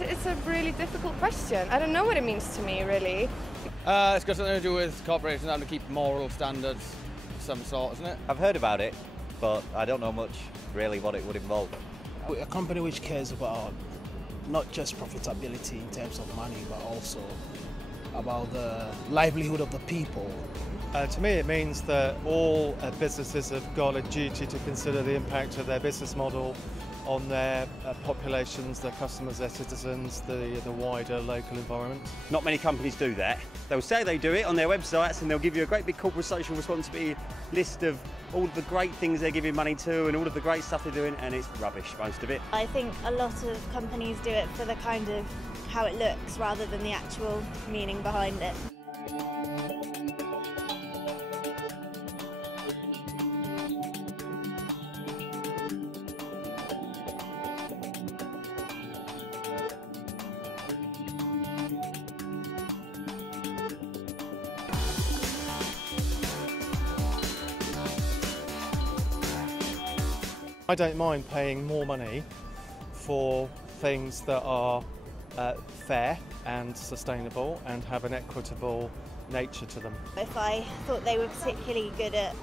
It's a really difficult question. I don't know what it means to me, really. It's got something to do with corporations having to keep moral standards of some sort, isn't it? I've heard about it, but I don't know much really what it would involve. A company which cares about not just profitability in terms of money, but also about the livelihood of the people. To me, it means that all businesses have got a duty to consider the impact of their business model on their populations, their customers, their citizens, the wider local environment. Not many companies do that. They'll say they do it on their websites and they'll give you a great big corporate social responsibility list of all of the great things they're giving money to and all of the great stuff they're doing, and it's rubbish, most of it. I think a lot of companies do it for the kind of how it looks rather than the actual meaning behind it. I don't mind paying more money for things that are fair and sustainable and have an equitable nature to them. If I thought they were particularly good at,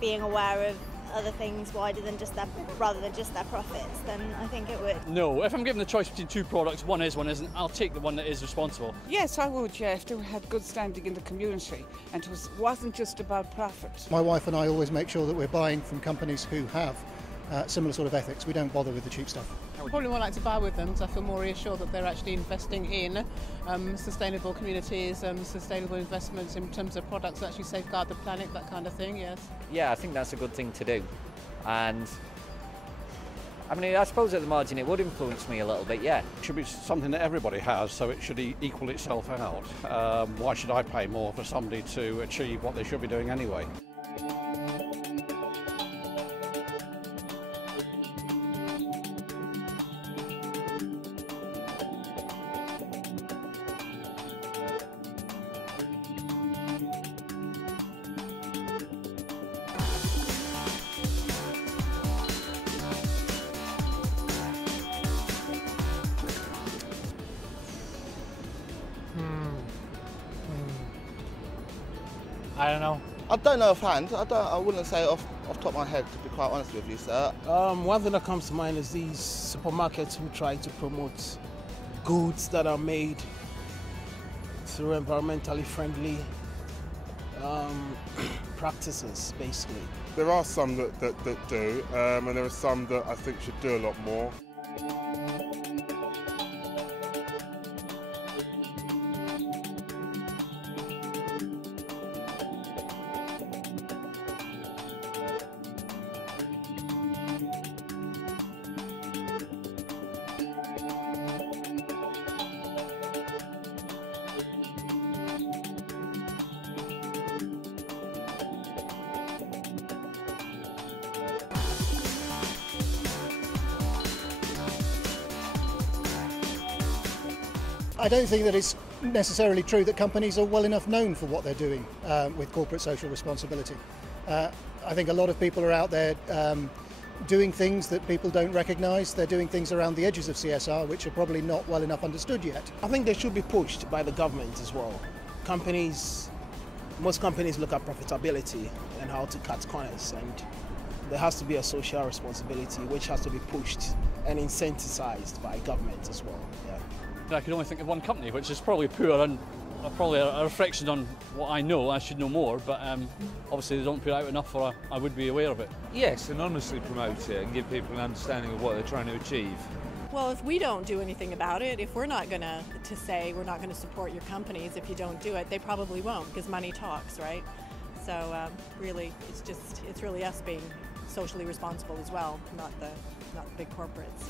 being aware of other things rather than just their profits, then I think it would. No, if I'm given the choice between two products, one is, one isn't, I'll take the one that is responsible. Yes, I would, yeah, if they had good standing in the community and it wasn't just about profit. My wife and I always make sure that we're buying from companies who have similar sort of ethics. We don't bother with the cheap stuff. I would probably more like to buy with them because I feel more reassured that they're actually investing in sustainable communities and sustainable investments in terms of products that actually safeguard the planet, that kind of thing, yes. Yeah, I think that's a good thing to do. And I mean, I suppose at the margin it would influence me a little bit, yeah. It should be something that everybody has, so it should equal itself out. Why should I pay more for somebody to achieve what they should be doing anyway? I don't know. I don't know offhand. I wouldn't say off top of my head, to be quite honest with you, sir. One thing that comes to mind is these supermarkets who try to promote goods that are made through environmentally friendly practices, basically. There are some that do, and there are some that I think should do a lot more. I don't think that it's necessarily true that companies are well enough known for what they're doing with corporate social responsibility. I think a lot of people are out there doing things that people don't recognise. They're doing things around the edges of CSR which are probably not well enough understood yet. I think they should be pushed by the government as well. Most companies look at profitability and how to cut corners, and there has to be a social responsibility which has to be pushed and incentivized by government as well. Yeah. I can only think of one company, which is probably poor and probably a reflection on what I know. I should know more, but obviously they don't put out enough, or I would be aware of it. Yes, and honestly promote it and give people an understanding of what they're trying to achieve. Well, if we don't do anything about it, if we're not going to say we're not going to support your companies if you don't do it, they probably won't, because money talks, right? So really, it's really us being socially responsible as well, not the big corporates.